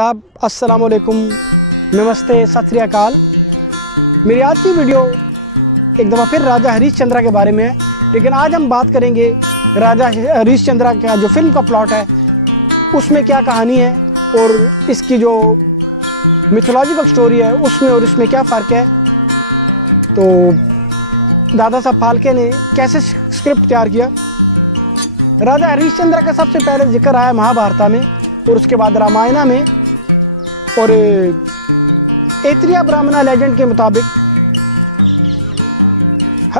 आदाब, अस्सलाम वालेकुम, नमस्ते, सत श्री अकाल। मेरी आज की वीडियो एक दफ़ा फिर राजा हरीशचंद्र के बारे में है, लेकिन आज हम बात करेंगे राजा हरीशचंद्र का जो फिल्म का प्लॉट है उसमें क्या कहानी है और इसकी जो मिथोलॉजिकल स्टोरी है उसमें और इसमें क्या फ़र्क है। तो दादा साहब फाल्के ने कैसे स्क्रिप्ट तैयार किया। राजा हरीशचंद्र का सबसे पहले जिक्र आया महाभारत में और उसके बाद रामायण में। और ऐतरेय ब्राह्मण लेजेंड के मुताबिक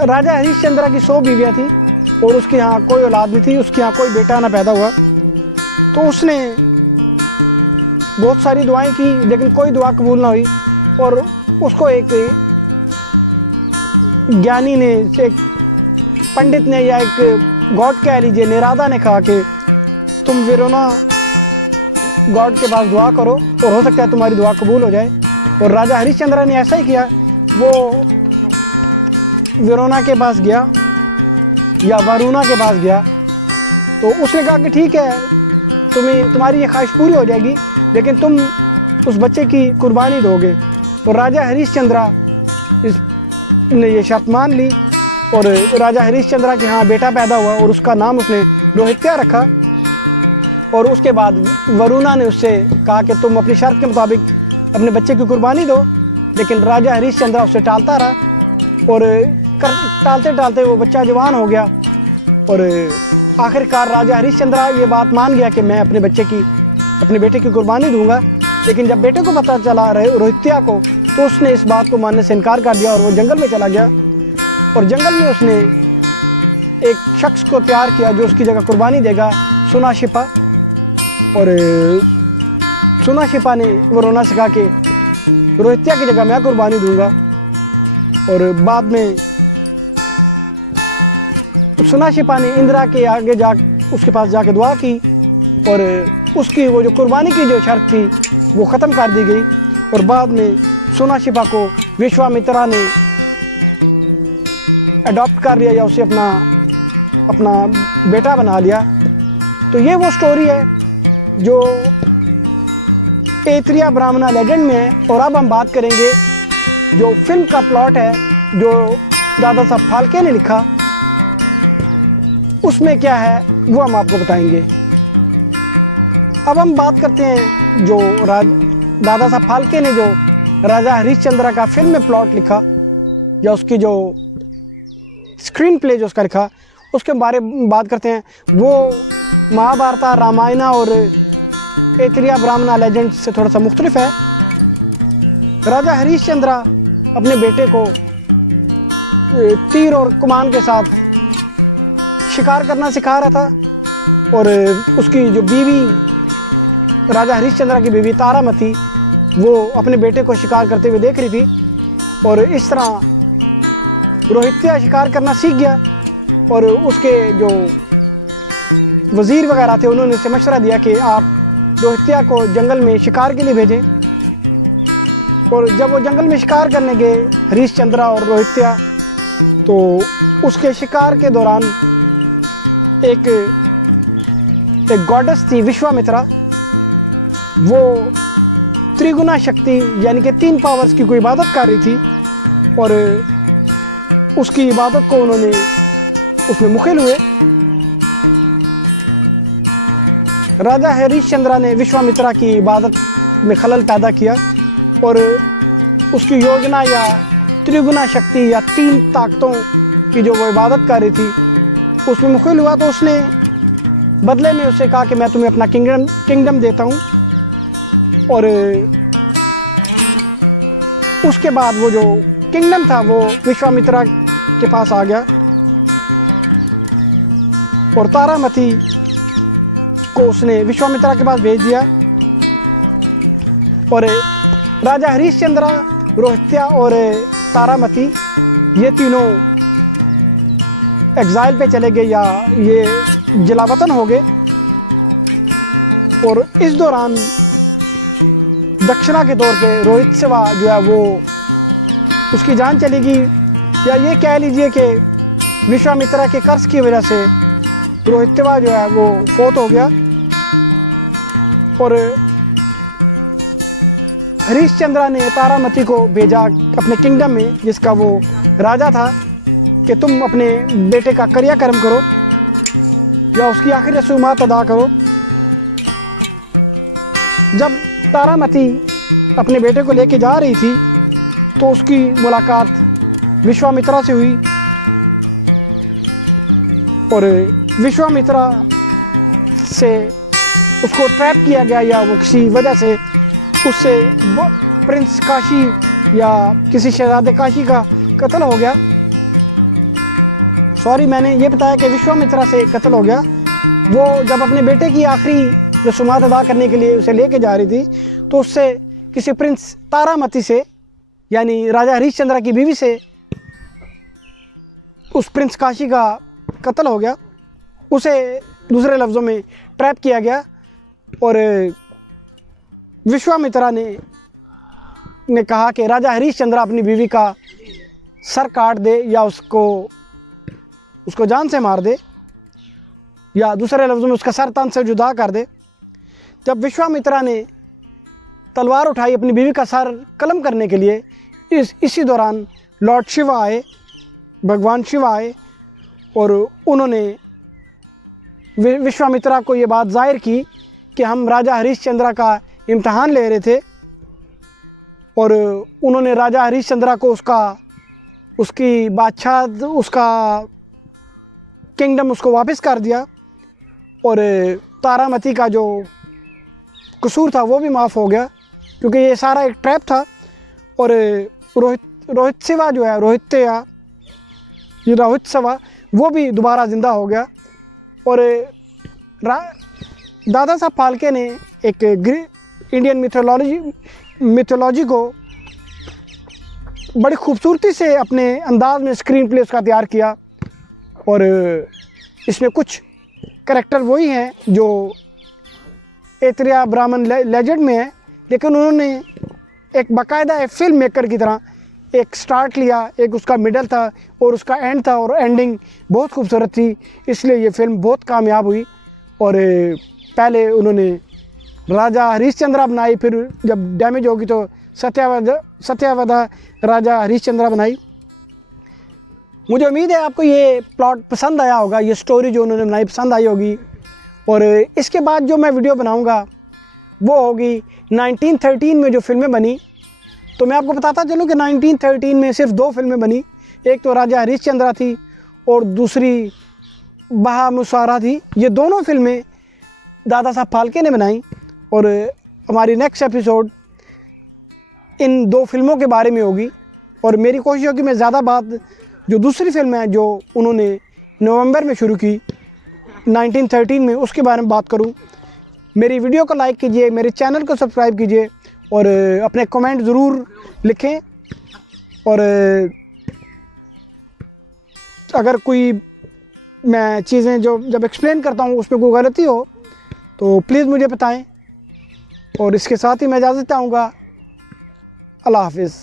राजा हरीशचंद्र की 100 बीवियाँ थी और उसके यहाँ कोई औलाद नहीं थी, उसके यहाँ कोई बेटा ना पैदा हुआ। तो उसने बहुत सारी दुआएं की लेकिन कोई दुआ कबूल ना हुई। और उसको एक ज्ञानी ने, एक पंडित ने या एक गॉड कह लीजिए, निरादा ने कहा कि तुम वेरोना गॉड के पास दुआ करो और हो सकता है तुम्हारी दुआ कबूल हो जाए। और राजा हरीशचंद्र ने ऐसा ही किया। वो वेरोना के पास गया या वरुणा के पास गया तो उसने कहा कि ठीक है, तुम्हारी ये ख्वाहिश पूरी हो जाएगी लेकिन तुम उस बच्चे की कुर्बानी दोगे। तो राजा हरीशचंद्र ने ये शर्त मान ली और राजा हरीशचंद्र के यहाँ बेटा पैदा हुआ और उसका नाम उसने रोहित्या रखा। और उसके बाद वरुणा ने उससे कहा कि तुम अपनी शर्त के मुताबिक अपने बच्चे की कुर्बानी दो, लेकिन राजा हरीशचंद्र उससे टालता रहा और टालते टालते वो बच्चा जवान हो गया। और आखिरकार राजा हरीशचंद्र ये बात मान गया कि मैं अपने बेटे की कुर्बानी दूंगा। लेकिन जब बेटे को पता चला रोहित्या को तो उसने इस बात को मानने से इनकार कर दिया और वो जंगल में चला गया। और जंगल में उसने एक शख्स को तैयार किया जो उसकी जगह कुर्बानी देगा, सुनाशिपा। और सुनाशिपा ने वरुणा से कहा कि रोहित्या की जगह मैं कुर्बानी दूंगा। और बाद में सुनाशिपा ने इंद्रा के आगे उसके पास जाके दुआ की और उसकी वो जो कुर्बानी की जो शर्त थी वो ख़त्म कर दी गई। और बाद में सुनाशिपा को विश्वामित्रा ने अडॉप्ट कर लिया या उसे अपना बेटा बना लिया। तो ये वो स्टोरी है जो ऐतरेय ब्राह्मण लेजेंड में है। और अब हम बात करेंगे जो फिल्म का प्लॉट है जो दादा साहब फाल्के ने लिखा, उसमें क्या है वो हम आपको बताएंगे। अब हम बात करते हैं जो दादा साहब फाल्के ने जो राजा हरीशचंद्र का फिल्म में प्लॉट लिखा या उसकी जो स्क्रीन प्ले जो उसका लिखा उसके बारे में बात करते हैं। वो महाभारत, रामायण और ऐतरेय ब्राह्मण लेजेंड से थोड़ा सा मुख्तलिफ है। राजा हरीशचंद्र अपने बेटे को तीर और कमान के साथ शिकार करना सिखा रहा था और उसकी जो बीवी, राजा हरीशचंद्र की बीवी तारामती, वो अपने बेटे को शिकार करते हुए देख रही थी। और इस तरह रोहित्या शिकार करना सीख गया और उसके जो वज़ीर वगैरह थे उन्होंने उसे मशवरा दिया कि आप रोहित्या को जंगल में शिकार के लिए भेजें। और जब वो जंगल में शिकार करने गए हरीशचंद्र और रोहित्या, तो उसके शिकार के दौरान एक गॉडेस थी विश्वामित्रा, वो त्रिगुणा शक्ति यानी कि 3 पावर्स की कोई इबादत कर रही थी और उसकी इबादत को उसमें मुखिल हुए। राजा हरीशचंद्र ने विश्वामित्रा की इबादत में खलल पैदा किया और उसकी योजना या त्रिगुणा शक्ति या 3 ताकतों की जो वो इबादत कर रही थी उसमें मुखिल हुआ। तो उसने बदले में उससे कहा कि मैं तुम्हें अपना किंगडम देता हूँ। और उसके बाद वो जो किंगडम था वो विश्वामित्रा के पास आ गया और तारामती को उसने विश्वामित्रा के पास भेज दिया। और राजा हरीशचंद्र, रोहित्या और तारामती ये तीनों एग्जाइल पे चले गए या ये जलावतन हो गए। और इस दौरान दक्षिणा के तौर पे रोहित्या जो है वो उसकी जान चलेगी, या ये कह लीजिए कि विश्वामित्रा के कर्ज की वजह से रोहित्या जो है वो फौत हो गया। और हरिश्चंद्र ने तारामती को भेजा अपने किंगडम में, जिसका वो राजा था, कि तुम अपने बेटे का क्रियाकर्म करो या उसकी आखिरी रसूमात अदा करो। जब तारामती अपने बेटे को लेके जा रही थी तो उसकी मुलाकात विश्वामित्रा से हुई, और विश्वामित्रा से उसको ट्रैप किया गया, या वो किसी वजह से उससे प्रिंस काशी या किसी शहजादे काशी का कत्ल हो गया। सॉरी, मैंने ये बताया कि विश्वामित्रा से कत्ल हो गया। वो जब अपने बेटे की आखिरी रसूमात अदा करने के लिए उसे लेके जा रही थी तो उससे किसी प्रिंस तारामती से, यानी राजा हरिश्चंद्र की बीवी से, उस प्रिंस काशी का कत्ल हो गया। उसे दूसरे लफ्ज़ों में ट्रैप किया गया, और विश्वामित्रा ने कहा कि राजा हरिश्चंद्र अपनी बीवी का सर काट दे या उसको जान से मार दे, या दूसरे लफ्ज़ों में उसका सर तन से जुदा कर दे। जब विश्वामित्रा ने तलवार उठाई अपनी बीवी का सर कलम करने के लिए, इसी दौरान लॉर्ड शिवा आए, भगवान शिवा आए, और उन्होंने विश्वामित्रा को ये बात जाहिर की कि हम राजा हरिश्चंद्र का इम्तहान ले रहे थे, और उन्होंने राजा हरिश्चंद्र को उसकी बादशाह, उसका किंगडम उसको वापस कर दिया, और तारामती का जो कसूर था वो भी माफ़ हो गया, क्योंकि ये सारा एक ट्रैप था। और रोहित सेवा जो है, रोहित सेवा वो भी दोबारा ज़िंदा हो गया। और दादा साहब फाल्के ने एक इंडियन मिथोलॉजी को बड़ी खूबसूरती से अपने अंदाज में स्क्रीन प्ले उसका तैयार किया, और इसमें कुछ करैक्टर वही हैं जो ऐतरेय ब्राह्मण लेजेंड में है, लेकिन उन्होंने एक बाकायदा एक फिल्म मेकर की तरह एक स्टार्ट लिया, एक उसका मिडल था और उसका एंड था, और एंडिंग बहुत खूबसूरत थी, इसलिए ये फिल्म बहुत कामयाब हुई। और पहले उन्होंने राजा हरिश्चंद्र बनाई, फिर जब डैमेज होगी तो सत्यावधा राजा हरिश्चंद्र बनाई। मुझे उम्मीद है आपको ये प्लॉट पसंद आया होगा, ये स्टोरी जो उन्होंने बनाई पसंद आई होगी। और इसके बाद जो मैं वीडियो बनाऊंगा वो होगी 1913 में जो फिल्में बनी। तो मैं आपको बताता चलूँ कि 1913 में सिर्फ 2 फिल्में बनी, एक तो राजा हरिश्चंद्र थी और दूसरी बहामुसारा थी। ये दोनों फिल्में दादा साहब फाल्के ने बनाई, और हमारी नेक्स्ट एपिसोड इन 2 फिल्मों के बारे में होगी। और मेरी कोशिश होगी मैं ज़्यादा बात जो दूसरी फिल्म है जो उन्होंने नवंबर में शुरू की 1913 में, उसके बारे में बात करूं। मेरी वीडियो को लाइक कीजिए, मेरे चैनल को सब्सक्राइब कीजिए, और अपने कमेंट ज़रूर लिखें। और अगर कोई मैं चीज़ें जो जब एक्सप्लेन करता हूँ उस पर कोई गलती हो तो प्लीज़ मुझे बताएं। और इसके साथ ही मैं इजाज़त चाहूँगा। अल्लाह हाफिज़।